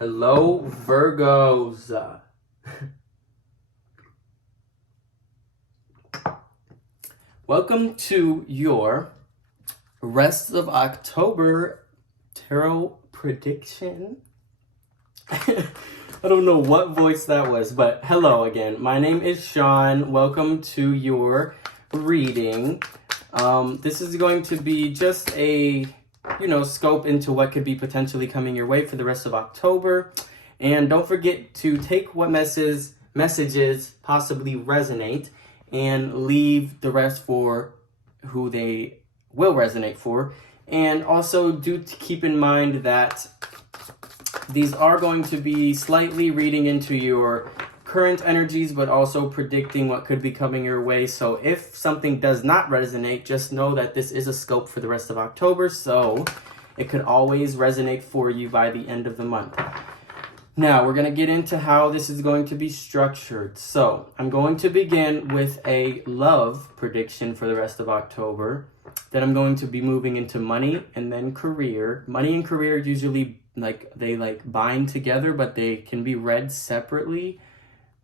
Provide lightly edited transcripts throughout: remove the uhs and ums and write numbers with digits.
Hello, Virgos. Welcome to your rest of October tarot prediction. I don't know what voice that was, but hello again. My name is Sean. Welcome to your reading. This is going to be just a scope into what could be potentially coming your way for the rest of October. And don't forget to take what messages possibly resonate and leave the rest for who they will resonate for. And also do keep in mind that these are going to be slightly reading into your current energies, but also predicting what could be coming your way. So if something does not resonate, just know that this is a scope for the rest of October, so it could always resonate for you by the end of the month. Now, we're going to get into how this is going to be structured. So I'm going to begin with a love prediction for the rest of October. Then I'm going to be moving into money and then career. Money and career usually they bind together, but they can be read separately.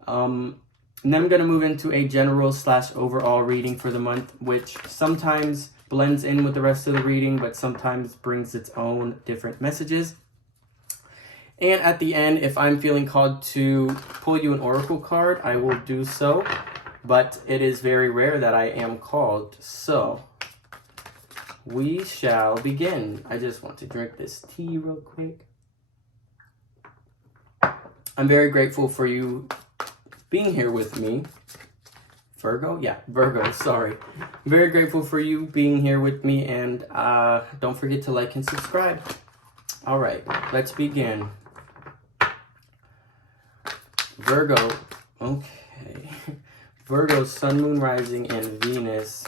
And then I'm going to move into a general / overall reading for the month, which sometimes blends in with the rest of the reading, but sometimes brings its own different messages. And at the end, if I'm feeling called to pull you an oracle card, I will do so, but it is very rare that I am called. So we shall begin. I just want to drink this tea real quick. I'm very grateful for you being here with me. Virgo? Yeah, Virgo, sorry. I'm very grateful for you being here with me, and don't forget to like and subscribe. All right, let's begin. Virgo, okay. Virgo, Sun, Moon, Rising, and Venus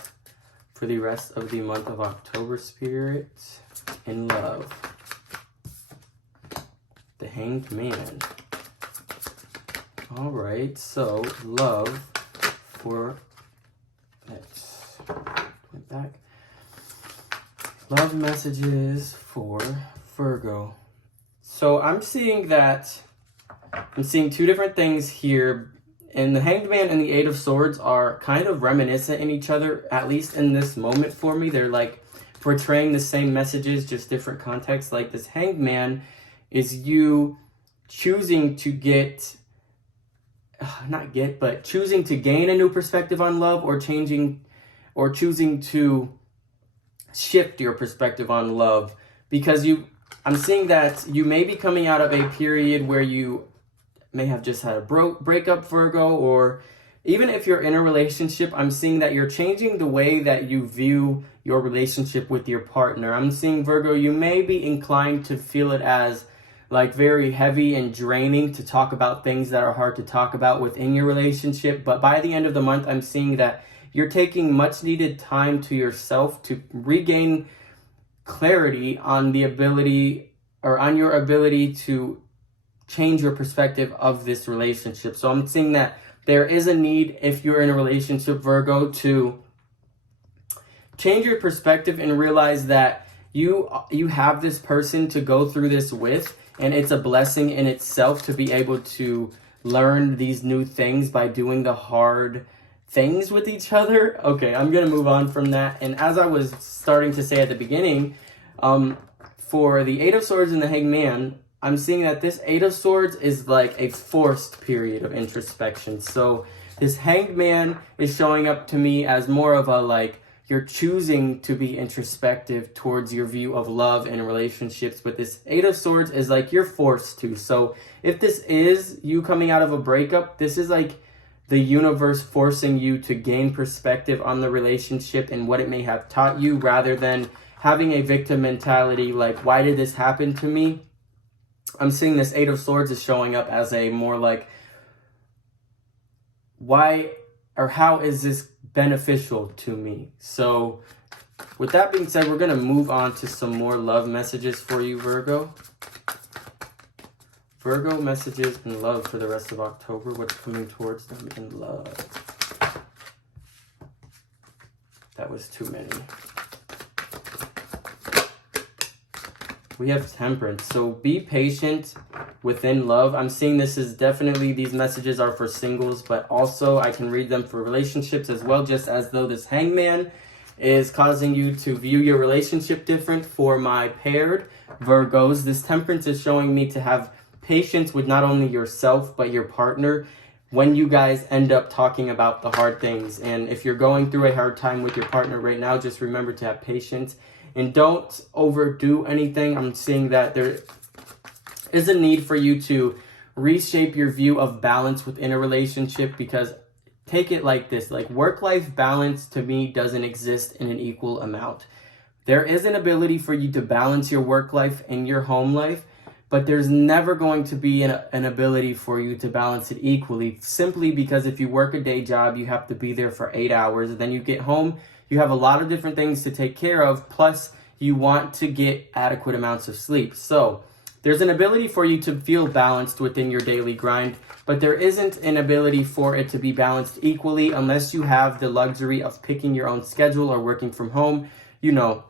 for the rest of the month of October, Spirit, in love. The Hanged Man. All right, so love for, let's go back. Love messages for Virgo. So I'm seeing two different things here. And the Hanged Man and the Eight of Swords are kind of reminiscent in each other, at least in this moment for me. They're like portraying the same messages, just different contexts. Like this Hanged Man is you choosing to choosing to gain a new perspective on love, or choosing to shift your perspective on love, because I'm seeing that you may be coming out of a period where you may have just had a breakup, Virgo, or even if you're in a relationship, I'm seeing that you're changing the way that you view your relationship with your partner. I'm seeing, Virgo, you may be inclined to feel it as like very heavy and draining to talk about things that are hard to talk about within your relationship. But by the end of the month, I'm seeing that you're taking much needed time to yourself to regain clarity on your ability to change your perspective of this relationship. So I'm seeing that there is a need, if you're in a relationship, Virgo, to change your perspective and realize that you have this person to go through this with. And it's a blessing in itself to be able to learn these new things by doing the hard things with each other. Okay, I'm going to move on from that. And as I was starting to say at the beginning, for the Eight of Swords and the Hanged Man, I'm seeing that this Eight of Swords is like a forced period of introspection. So this Hanged Man is showing up to me as more of a you're choosing to be introspective towards your view of love and relationships. But this Eight of Swords is like you're forced to. So if this is you coming out of a breakup, this is like the universe forcing you to gain perspective on the relationship and what it may have taught you, rather than having a victim mentality like, why did this happen to me? I'm seeing this Eight of Swords is showing up as a more like, why or how is this beneficial to me? So with that being said, we're going to move on to some more love messages for you, Virgo. Virgo, messages in love for the rest of October. What's coming towards them in love? That was too many. We have Temperance. So be patient within love. I'm seeing this is definitely, these messages are for singles, but also I can read them for relationships as well, just as though this Hangman is causing you to view your relationship different. For my paired Virgos, this Temperance is showing me to have patience with not only yourself, but your partner when you guys end up talking about the hard things. And if you're going through a hard time with your partner right now, just remember to have patience and don't overdo anything. I'm seeing that there is a need for you to reshape your view of balance within a relationship, because take it like this, like work-life balance to me doesn't exist in an equal amount. There is an ability for you to balance your work life and your home life, but there's never going to be an ability for you to balance it equally, simply because if you work a day job, you have to be there for 8 hours. Then you get home, you have a lot of different things to take care of, plus you want to get adequate amounts of sleep. So there's an ability for you to feel balanced within your daily grind, but there isn't an ability for it to be balanced equally unless you have the luxury of picking your own schedule or working from home, you know.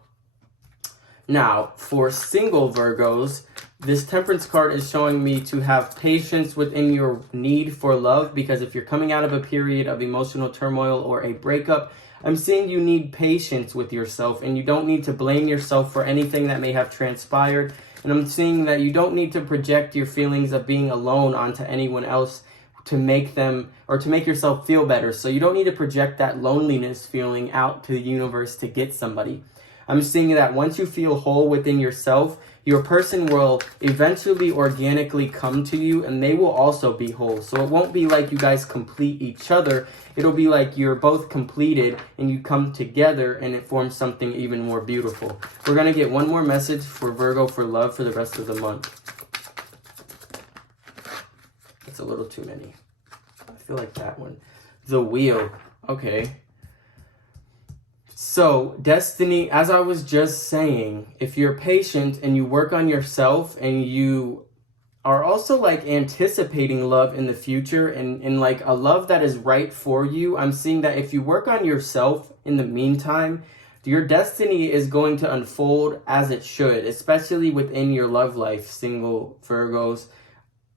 Now, for single Virgos, this Temperance card is showing me to have patience within your need for love, because if you're coming out of a period of emotional turmoil or a breakup, I'm seeing you need patience with yourself, and you don't need to blame yourself for anything that may have transpired. And I'm seeing that you don't need to project your feelings of being alone onto anyone else to make them, or to make yourself feel better. So you don't need to project that loneliness feeling out to the universe to get somebody. I'm seeing that once you feel whole within yourself, your person will eventually organically come to you, and they will also be whole. So it won't be like you guys complete each other. It'll be like you're both completed and you come together and it forms something even more beautiful. We're going to get one more message for Virgo for love for the rest of the month. It's a little too many. I feel like that one. The Wheel. Okay. So, Destiny, as I was just saying, if you're patient and you work on yourself and you are also like anticipating love in the future and like a love that is right for you, I'm seeing that if you work on yourself in the meantime, your destiny is going to unfold as it should, especially within your love life, single Virgos.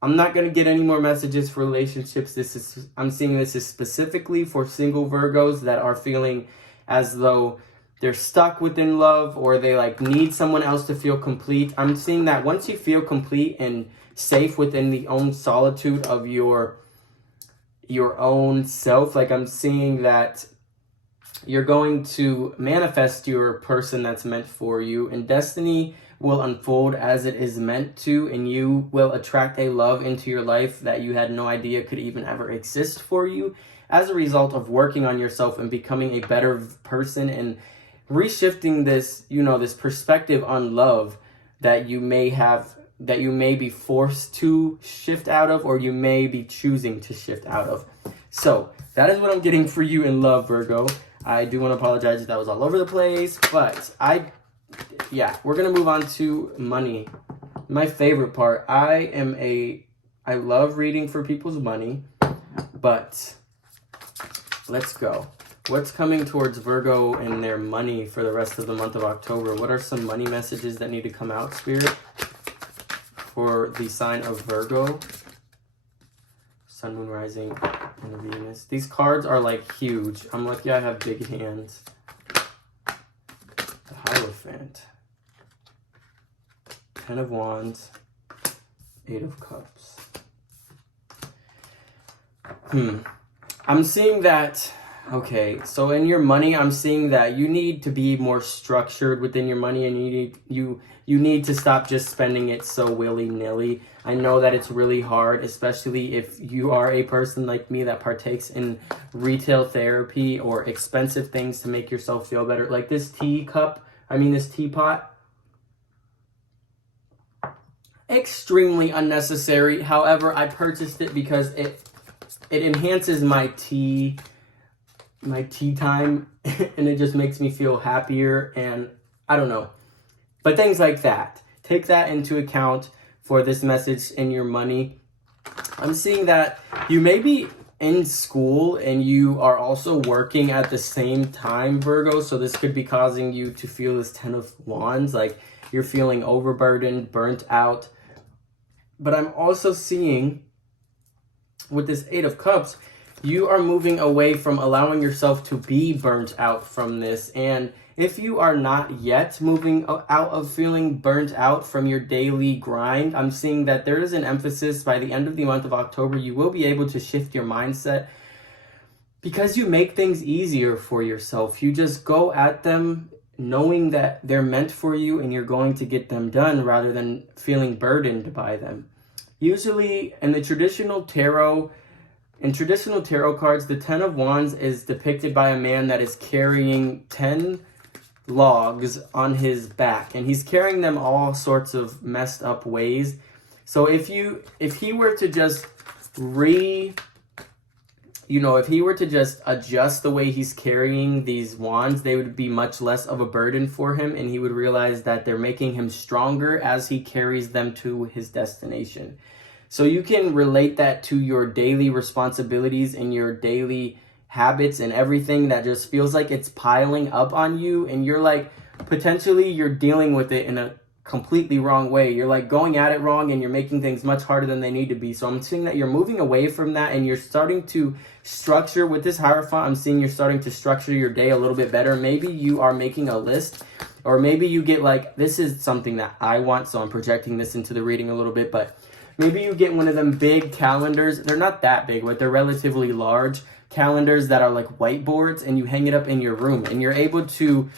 I'm not going to get any more messages for relationships. I'm seeing this is specifically for single Virgos that are feeling as though they're stuck within love, or they like need someone else to feel complete. I'm seeing that once you feel complete and safe within the own solitude of your own self, like I'm seeing that you're going to manifest your person that's meant for you, and destiny will unfold as it is meant to, and you will attract a love into your life that you had no idea could even ever exist for you, as a result of working on yourself and becoming a better person and reshifting this, you know, this perspective on love that you may have, that you may be forced to shift out of, or you may be choosing to shift out of. So that is what I'm getting for you in love, Virgo. I do want to apologize if that was all over the place, but we're going to move on to money. My favorite part. I love reading for people's money, but let's go. What's coming towards Virgo and their money for the rest of the month of October? What are some money messages that need to come out, Spirit, for the sign of Virgo? Sun, Moon, Rising, and Venus. These cards are like huge. I'm lucky I have big hands. The Hierophant. 10 of Wands. 8 of Cups. I'm seeing that, okay, so in your money, I'm seeing that you need to be more structured within your money, and you need to stop just spending it so willy-nilly. I know that it's really hard, especially if you are a person like me that partakes in retail therapy or expensive things to make yourself feel better. Like this this teapot. Extremely unnecessary. However, I purchased it because it enhances my tea time and it just makes me feel happier, and I don't know. But things like that. Take that into account for this message in your money. I'm seeing that you may be in school and you are also working at the same time, Virgo. So this could be causing you to feel this 10 of Wands, like you're feeling overburdened, burnt out, But I'm also seeing with this Eight of Cups, you are moving away from allowing yourself to be burnt out from this. And if you are not yet moving out of feeling burnt out from your daily grind, I'm seeing that there is an emphasis by the end of the month of October, you will be able to shift your mindset because you make things easier for yourself. You just go at them knowing that they're meant for you and you're going to get them done rather than feeling burdened by them. Usually in traditional tarot cards, the 10 of Wands is depicted by a man that is carrying 10 logs on his back, and he's carrying them all sorts of messed up ways. So if he were to just if he were to just adjust the way he's carrying these wands, they would be much less of a burden for him, and he would realize that they're making him stronger as he carries them to his destination. So you can relate that to your daily responsibilities and your daily habits and everything that just feels like it's piling up on you, and you're like, potentially you're dealing with it in a completely wrong way. You're like going at it wrong and you're making things much harder than they need to be. So I'm seeing that you're moving away from that and you're starting to structure with this Hierophant. I'm seeing you're starting to structure your day a little bit better. Maybe you are making a list, or maybe you get like, this is something that I want, so I'm projecting this into the reading a little bit, but maybe you get one of them big calendars. They're not that big, but they're relatively large calendars that are like whiteboards, and you hang it up in your room, and you're able to,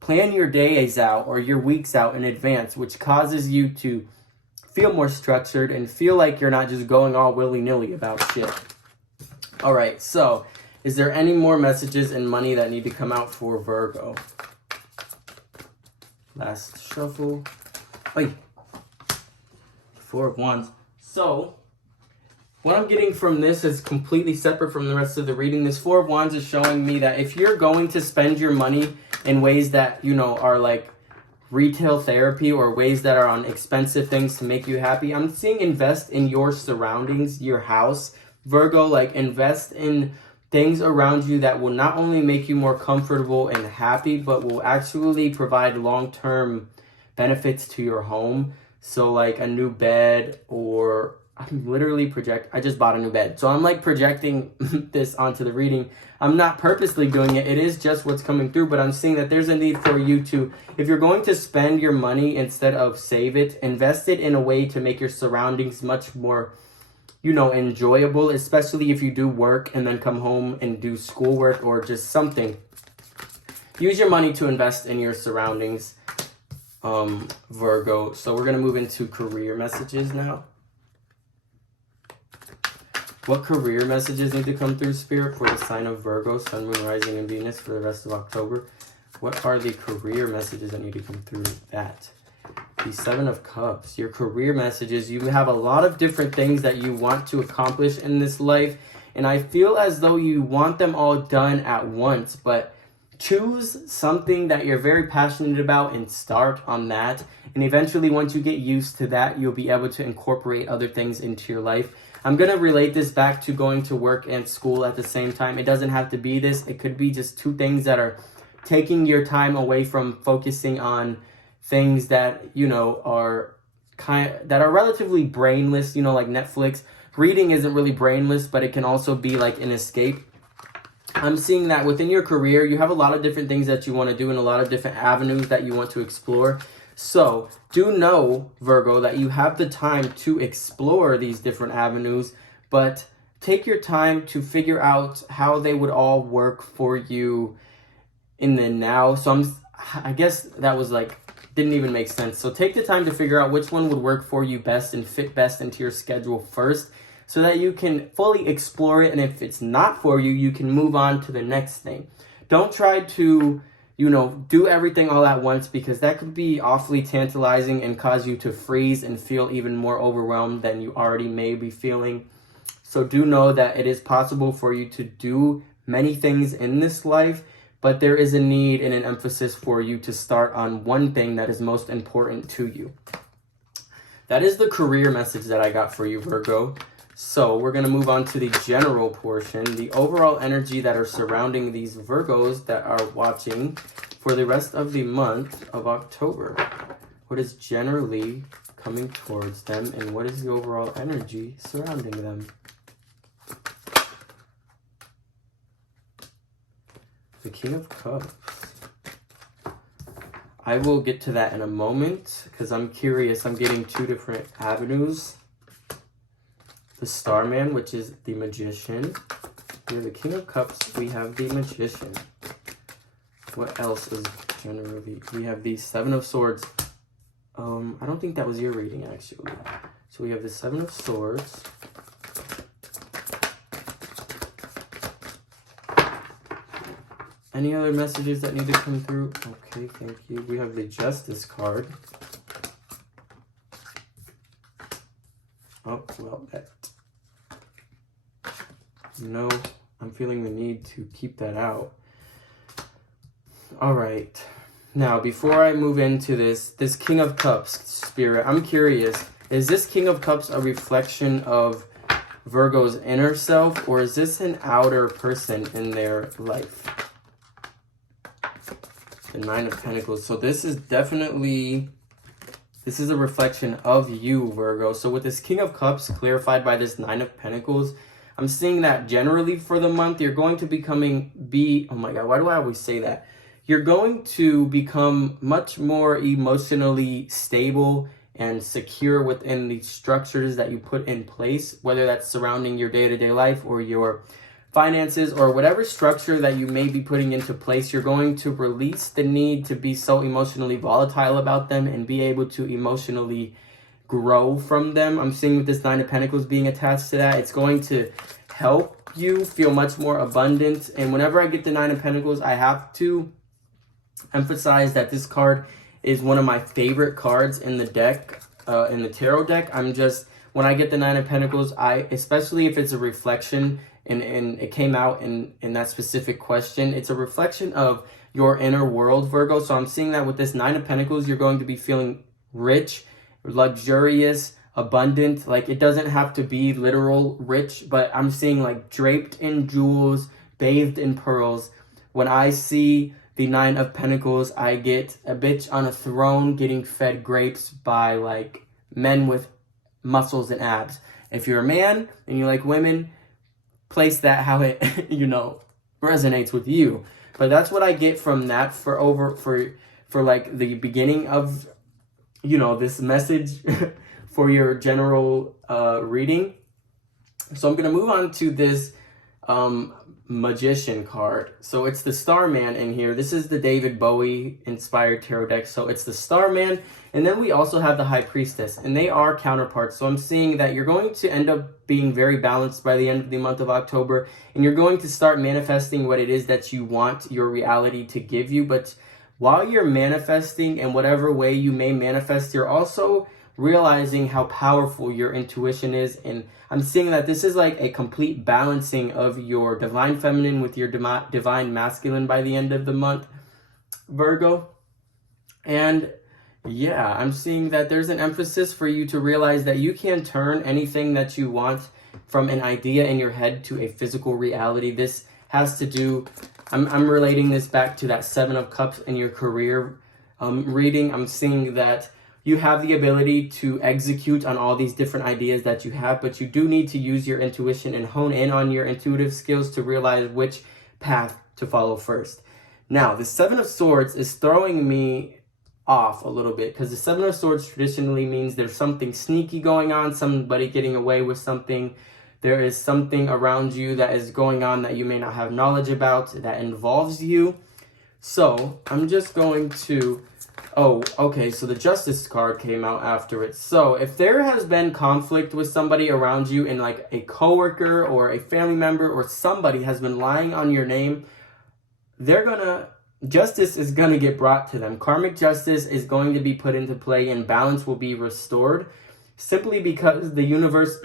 plan your days out or your weeks out in advance, which causes you to feel more structured and feel like you're not just going all willy-nilly about shit. All right, so is there any more messages and money that need to come out for Virgo? Last shuffle. Wait. Four of Wands. So what I'm getting from this is completely separate from the rest of the reading. This Four of Wands is showing me that if you're going to spend your money in ways that, are like retail therapy or ways that are on expensive things to make you happy, I'm seeing invest in your surroundings, your house. Virgo, like invest in things around you that will not only make you more comfortable and happy, but will actually provide long-term benefits to your home. So like a new bed, or I just bought a new bed. So I'm like projecting this onto the reading. I'm not purposely doing it. It is just what's coming through, but I'm seeing that there's a need for you to, if you're going to spend your money instead of save it, invest it in a way to make your surroundings much more, enjoyable, especially if you do work and then come home and do schoolwork or just something. Use your money to invest in your surroundings, Virgo. So we're going to move into career messages now. What career messages need to come through, Spirit, for the sign of Virgo, Sun, Moon, Rising, and Venus for the rest of October? What are the career messages that need to come through that? The Seven of Cups. Your career messages. You have a lot of different things that you want to accomplish in this life, and I feel as though you want them all done at once, but choose something that you're very passionate about and start on that. And eventually, once you get used to that, you'll be able to incorporate other things into your life. I'm going to relate this back to going to work and school at the same time. It doesn't have to be this. It could be just two things that are taking your time away from focusing on things that, are relatively brainless, like Netflix. Reading isn't really brainless, but it can also be like an escape. I'm seeing that within your career, you have a lot of different things that you want to do and a lot of different avenues that you want to explore. So do know, Virgo, that you have the time to explore these different avenues, but take your time to figure out how they would all work for you in the now. So I guess that was didn't even make sense. So take the time to figure out which one would work for you best and fit best into your schedule first, so that you can fully explore it. And if it's not for you, you can move on to the next thing. Don't try to do everything all at once, because that could be awfully tantalizing and cause you to freeze and feel even more overwhelmed than you already may be feeling. So do know that it is possible for you to do many things in this life, but there is a need and an emphasis for you to start on one thing that is most important to you. That is the career message that I got for you, Virgo. So we're going to move on to the general portion, the overall energy that are surrounding these Virgos that are watching for the rest of the month of October. What is generally coming towards them, and what is the overall energy surrounding them? The King of Cups. I will get to that in a moment because I'm curious. I'm getting two different avenues. The Starman, which is the Magician. We have the King of Cups. We have the Magician. What else is generally? We have the Seven of Swords. I don't think that was your reading, actually. So we have the Seven of Swords. Any other messages that need to come through? Okay, thank you. We have the Justice card. Oh, well, that... No, I'm feeling the need to keep that out. All right. Now, before I move into this King of Cups spirit, I'm curious, is this King of Cups a reflection of Virgo's inner self, or is this an outer person in their life? The Nine of Pentacles. So this is definitely, this is a reflection of you, Virgo. So with this King of Cups clarified by this Nine of Pentacles, I'm seeing that generally for the month, you're going to oh my God, why do I always say that? You're going to become much more emotionally stable and secure within the structures that you put in place, whether that's surrounding your day-to-day life or your finances or whatever structure that you may be putting into place. You're going to release the need to be so emotionally volatile about them and be able to emotionally grow from them. I'm seeing with this Nine of Pentacles being attached to that, it's going to help you feel much more abundant. And whenever I get the Nine of Pentacles, I have to emphasize that this card is one of my favorite cards in the deck, in the tarot deck. When I get the Nine of Pentacles, especially if it's a reflection and it came out in that specific question, it's a reflection of your inner world, Virgo. So I'm seeing that with this Nine of Pentacles, you're going to be feeling rich, luxurious, abundant. Like, it doesn't have to be literal rich, but I'm seeing like draped in jewels, bathed in pearls. When I see the Nine of Pentacles, I get a bitch on a throne getting fed grapes by like men with muscles and abs. If you're a man and you like women, place that how it resonates with you. But that's what I get from that for like the beginning of this message for your general reading. So I'm gonna move on to this Magician card. So it's the Starman in here. This is the David Bowie inspired tarot deck. So it's the Starman, and then we also have the High Priestess, and they are counterparts. So I'm seeing that you're going to end up being very balanced by the end of the month of October, and you're going to start manifesting what it is that you want your reality to give you. But while you're manifesting in whatever way you may manifest, you're also realizing how powerful your intuition is. And I'm seeing that this is like a complete balancing of your divine feminine with your divine masculine by the end of the month, Virgo. And yeah, I'm seeing that there's an emphasis for you to realize that you can turn anything that you want from an idea in your head to a physical reality. This has to do, I'm relating this back to that Seven of Cups in your career reading. I'm seeing that you have the ability to execute on all these different ideas that you have, but you do need to use your intuition and hone in on your intuitive skills to realize which path to follow first. Now, the Seven of Swords is throwing me off a little bit because the Seven of Swords traditionally means there's something sneaky going on, somebody getting away with something. There is something around you that is going on that you may not have knowledge about that involves you. So I'm just going to... Oh, okay, so the Justice card came out after it. So if there has been conflict with somebody around you, and like a coworker or a family member or somebody has been lying on your name, justice is gonna get brought to them. Karmic justice is going to be put into play and balance will be restored simply because the universe,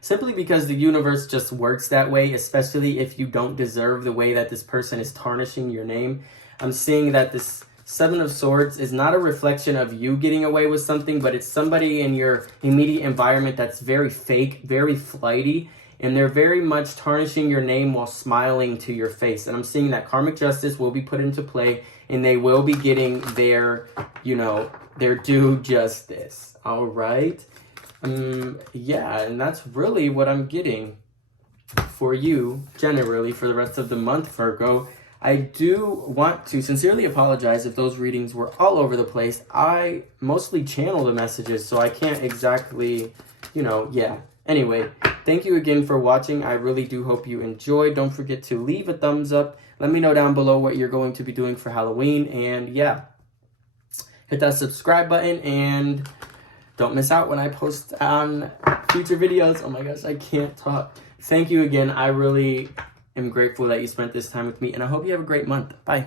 simply because the universe just works that way, especially if you don't deserve the way that this person is tarnishing your name. I'm seeing that this Seven of Swords is not a reflection of you getting away with something, but it's somebody in your immediate environment that's very fake, very flighty, and they're very much tarnishing your name while smiling to your face. And I'm seeing that karmic justice will be put into play, and they will be getting their, you know, their due justice. All right. Yeah, and that's really what I'm getting for you generally for the rest of the month, Virgo. I do want to sincerely apologize if those readings were all over the place. I mostly channel the messages, so I can't exactly, you know, yeah. Anyway, thank you again for watching. I really do hope you enjoyed. Don't forget to leave a thumbs up. Let me know down below what you're going to be doing for Halloween. And yeah, hit that subscribe button and don't miss out when I post on future videos. Oh my gosh, I can't talk. Thank you again. I really am grateful that you spent this time with me, and I hope you have a great month. Bye.